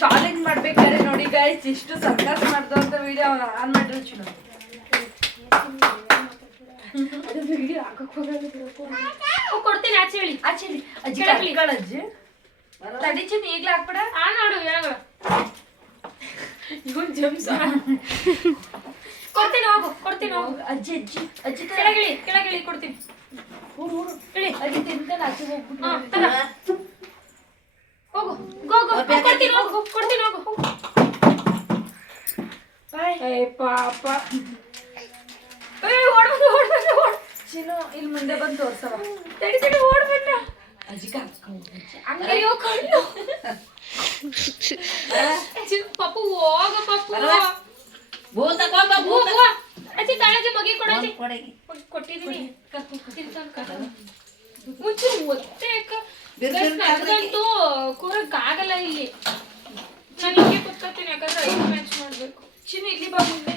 Challenge ಮಾಡ್ಬೇಕಾದ್ರೆ ನೋಡಿ guys ಇಷ್ಟು ಸರ್ಕಸ್ ಮಾಡ್ದು ಅಂತ ವಿಡಿಯೋ ಆನ್ ಮಾಡಿರೋ ಚಿನ್ನ ಕೊಡ್ತೀನಿ ಆಚೆ ಹೇಳಿ ಅಜ್ಜಿ ಅಜ್ಜಿ ತಡಿ ಚಿನ್ನ ಈಗ್ಲೇ ಹಾಕ್ಬಿಡ ನೋಡು ಏನಾಗ ಇವನ್ ಜಮ್ಸ ಕೊಡ್ತೀನಿ ಹೋಗು ಅಜ್ಜಿ ಅಜ್ಜಿ ಅಜ್ಜಿ ಕೆಳಗಿಳಿ ಕೊಡ್ತೀನಿ ಇಳಿ ಅಜ್ಜಿ ತಿಂತಾನೆ ಆಚೆ ಹೋಗ್ಬಿಟ್ಟು ಹೋಗು ಕೊಡ್ತೀನಿ ಹೋಗು ಪಾಪ ಓಡ್ ಚಿನ್ನು ಇಲ್ಲಿ ಮುಂದೆ ಬಂದು ತೋರ್ಸವ ತಡಿ ಓಡ್ ಬಂದ ಅಜ್ಜಿ ಅಯ್ಯೋ ಕಣ್ಣು ಪಾಪು ಹೋಗ ಪಾಪು ಅಜ್ಜಿ ತಾಳಜ್ಜಿ ಮಗಿ ಕೊಡಜ್ಜಿ ಕೊಟ್ಟಿದ್ದೀನಿ ಮುಂಚೆ ಒತ್ತೆ ನನಗಂತೂ ಕೂರಕ್ಕಾಗಲ್ಲ ಇಲ್ಲಿ ನಾನು ಹಿಂಗೆ ಕೂತ್ಕೊತೀನಿ ಯಾಕಂದ್ರೆ ಐದು ಮ್ಯಾಚ್ ಮಾಡ್ಬೇಕು ಚಿನ್ನು ಇಲ್ಲಿ ಬಾ ಮುಂದೆ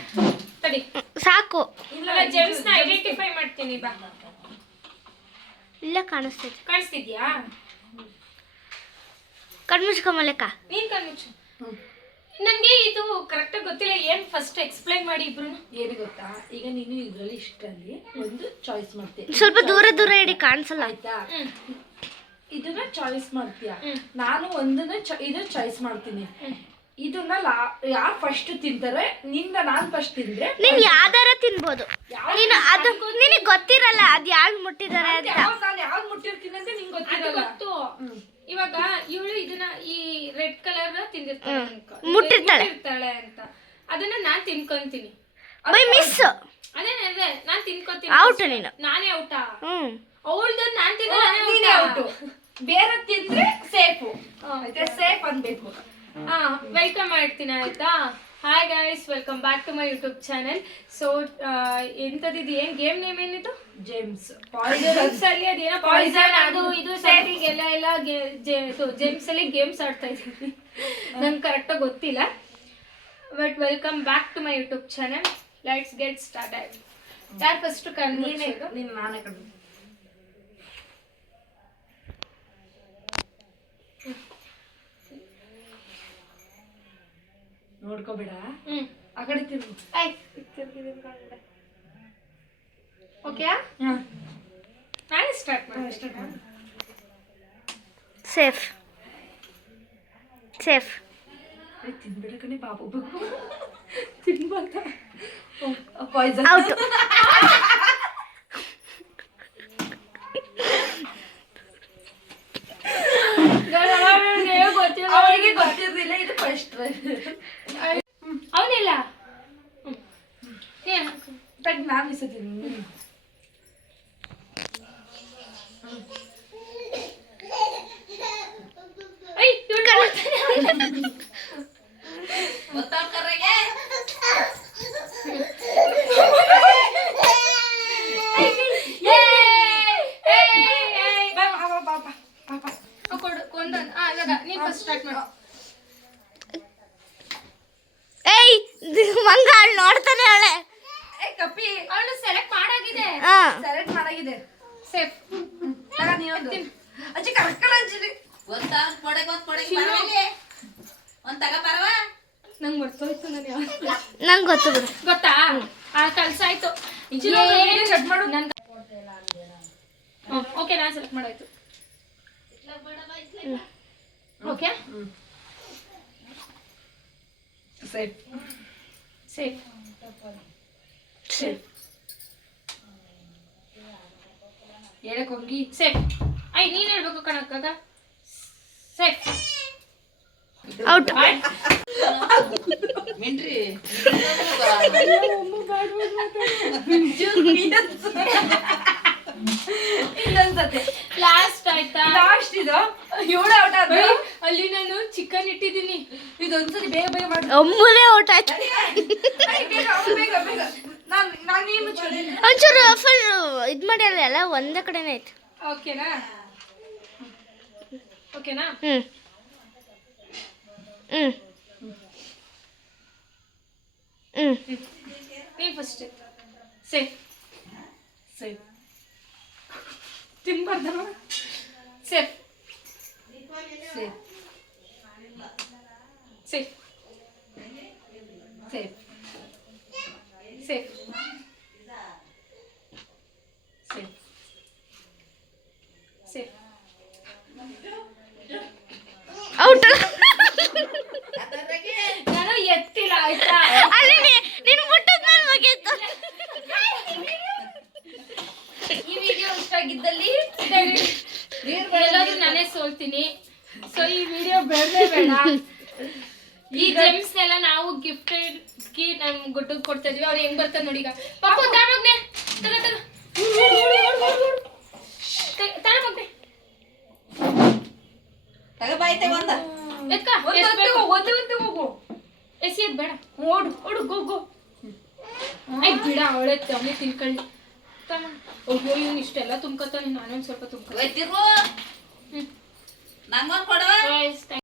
ತಡಿ ಸಾಕು ಇಲ್ಲ ಜೆಮ್ಸ್ನ ಐಡೆಂಟಿಫೈ ಮಾಡ್ತೀನಿ ಬಾ ಇಲ್ಲ ಕಾಣಿಸ್ತಿದ್ಯಾ ಕಣ್ಮುಚ್ಕೊಂಬಲಕ್ಕ ನೀನ್ ಕಣ್ಮುಚ್ಚು ನನ್ಗೆ ಇದು ಕರೆಕ್ಟ್ ಗೊತ್ತಿಲ್ಲ ಏನ್ ಫಸ್ಟ್ ಎಕ್ಸ್ಪ್ಲೈನ್ ಮಾಡಿ ಇಬ್ರು ಏನು ಗೊತ್ತಾ ಈಗ ನೀನು ಇದ್ರಲ್ಲಿ ಇಷ್ಟರಲ್ಲಿ ಒಂದು ಚಾಯ್ಸ್ ಮಾಡ್ತೀನಿ ಸ್ವಲ್ಪ ದೂರ ಇಡಿ ಕಾಣಿಸಲ್ಲ ಆಯ್ತಾ ಇದನ್ನ ಚಾಯ್ಸ್ ಮಾಡ್ತೀಯ ನಾನು ಒಂದನ್ನ ಇದನ್ನ ಚಾಯ್ಸ್ ಮಾಡ್ತೀನಿ ಇದನ್ನ ಯಾರು ಫಸ್ಟ್ ತಿಂತಾರೆ ನಿಂದ ನಾನ್ ಫಸ್ಟ್ ತಿಂದ್ರೆ ನೀನ್ ಯಾವ್ದಾರ ತಿನ್ಬೋದು ನೀನು ಅದು ನಿನಗೆ ಗೊತ್ತಿರಲ್ಲ ಅದ್ ಯಾರು ಮುಟ್ಟಿದಾರೆ ಅಂತ ನಾನು ಯಾವ್ದು ಮುಟ್ಟಿರ್ತೀನಿ ಅಂತ ನಿಂಗೆ ಗೊತ್ತಿರಲ್ಲ ಗೊತ್ತು ಇವಾಗ ಇವಳು ಇದನ್ನ ಈ ರೆಡ್ ಕಲರ್ ಮುಟ್ಟಿರ್ತಾಳೆ ಅಂತ ಅದನ್ನ ನಾನ್ ತಿನ್ಕೊಂತೀನಿ ಬೈ ಮಿಸ್ ಅದೇ ನಾನ್ ತಿನ್ಕೊಂತೀನಿ ಔಟ್ ನೀನು ನಾನೇ ಔಟಾ ಅವಳ್ದು ನಾನ್ ತಿಂದ್ರೆ ಔಟು ಬೇರೆ ತಿಂದ್ರೆ ಸೇಫು ಆಯ್ತಾ ಸೇಫ್ ಅನ್ಬೇಕು ವೆಲ್ಕಮ್ ಮಾಡ್ತೀನಿ ಆಯ್ತಾ hi guys welcome back to my YouTube channel so ಎಂತದಿದು ಏನ್ ಗೇಮ್ ನೇಮ್ ಏನಿದು ಜೇಮ್ಸ್ ಅಲ್ಲಿ ಅದೇನೋ ಪಾಯ್ಸನ್ ಅದು ಇದು ಸೈಡಿಗೆ ಎಲ್ಲ ಜೇಮ್ಸ್ ಅಲ್ಲಿ ಗೇಮ್ಸ್ ಆಡ್ತಾ ಇದ್ದೀನಿ ನಂಗೆ ಕರೆಕ್ಟಾಗಿ ಗೊತ್ತಿಲ್ಲ but welcome back to my YouTube channel let's get start ಆಯ್ತು ಯಾರು ಫಸ್ಟ್ ನೀನು ನಾನೇ ಕಣ್ಣು ನೋಡ್ಕೋಬೇಡ ಆ ಕಡೆ ತಿರುಗು ಓಕೆ ನಾನೇ ಸ್ಟಾರ್ಟ್ ಮಾಡಿ ಸೇಫ್ ತಿನ್ಬೇಡ ಕಣೆ ಪಾಪ ತಿನ್ಬಾರ್ದ ಪಾಯ್ಸನ್ ಔಟ್ ಅವರಿಗೆ ಗೊತ್ತಿರಲಿಲ್ಲ ಇದು ಫಸ್ಟ್ ಅವನಿಲ್ಲ ನಾನು ಇಸ್ತೀನಿ ನೀನ್ ಫಸ್ಟ್ ಸ್ಟಾರ್ಟ್ ಮಾಡು ಏಯ್ ಮಂಗ ನೋಡ್ತಾನೆ ಅವಳೆ ಕಪ್ಪಿ ಅವಳು ಸೆಲೆಕ್ಟ್ ಮಾಡಾಗಿದೆ ಸೆಲೆಕ್ಟ್ ಮಾಡಾಗಿದೆ ಸೇಫ್ ನೀನೊಂದು ಅಜ್ಜಿ ಕರ್ಕಳ ಅಜ್ಜಿ ಗೊತ್ತಾ ಕೊಡೆ ಒಂದ್ ತಗ ಬರವ ನಂಗೆ ಮರ್ತೋಯ್ತು ನಂಗೆ ಗೊತ್ತು ಬಿಡು ಗೊತ್ತಾ ಕಲ್ಸ ಆಯ್ತು ಚೆಕ್ ಮಾಡು ಓಕೆ ನಾನು ಸೆಲೆಕ್ಟ್ ಮಾಡಾಯ್ತು ಓಕೆ ಸೇಫ್ ಸೇಫ್ ಹೇಳಕ್ ಹೋಗಿ ಸೇಫ್ ನೀನ್ ಹೇಳ್ಬೇಕು ಕಣಕ್ಕಾಗ ಸೇಫ್ ಔಟ್ ಮಿಂಟ್ರಿ ಇನ್ನೊಂದ್ಸತಿ ಲಾಸ್ಟ್ ಆಯ್ತಾ ಲಾಸ್ಟ್ ಇದು ಇವಳು ಔಟ್ ಆದ್ರೆ ಅಲ್ಲಿ ನಾನು ಚಿಕನ್ ಇಟ್ಟಿದ್ದೀನಿ ಇದೊಂದ್ಸತಿ ಬೇಗ ಬೇಗ ಮಾಡಿ ಒಮ್ಮುಲೆ ಔಟ್ ಆಯ್ತು ಬೇಗ ಬೇಗ ನಾನು ನೀನು ಒಂಚೂರು ಫುಲ್ ಇದು ಮಾಡ್ಯಾರಲ್ಲ ಒಂದೇ ಕಡೆನೇ ಆಯ್ತು ಓಕೆನಾ ಓಕೆನಾ ನೀನ್ ಫಸ್ಟ್ ಸೇಫ್ ಸೇಫ್ ತಿನ್ಬಾರ್ದಲ್ವ safe safe safe safe safe safe safe out. ನಾನು ಎತ್ತಿಲ್ಲ ಆಯ್ತಾ. ಅಲ್ಲಿ ನೀನು ಮುಟ್ಟಿದ್ಮೇಲೆ ಮುಗೀತು. ಈ ವಿಡಿಯೋ ಇಷ್ಟ ಆಗಿದ್ದಲ್ಲಿ ಎಲ್ಲಾದ್ರೂ ನಾನೇ ಸೋಲ್ತೀನಿ. ಸೊ ಈ ವಿಡಿಯೋ ಬೇಡವೇ ಬೇಡ. ಈ ಜೆಮ್ಸ್ ನೆಲ್ಲ ನಾವು ಗಿಫ್ಟ್ ನಮ್ ಗುಡ್ಡಗ್ ಕೊಡ್ತಾ ಇದೀವಿ. ಅವ್ರು ಹೆಂಗ್ ಬರ್ತಾರೆ ನೋಡಿ. ಈಗ ಪಾಪು ತಾಮಗ್ನೆ ತಗ ತಗ ತಾಮಗ್ನೆ ತಗಬಾಯ್ತೆ ಒಂದ ಎತ್ಕ ಒಂದೇ ಹೋಗು ಎಸಿಯದ್ ಬೇಡ. ಓಡು ಓಡು ಗೋ ಆಯ್ತು ಬಿಡ, ಅವಳೆ ತಮ್ಮನೆ ತಿನ್ಕೊಳ್ಳಿ. ಅಯ್ಯೋ ಇವ್ನು ಇಷ್ಟೆಲ್ಲ ತುಂಬ್ಕೊತಾನೆ, ನಾನೊಂದ್ ಸ್ವಲ್ಪ ತುಂಬ್ಕೊ. ನಂಗೊಂದು ಕೊಡವ.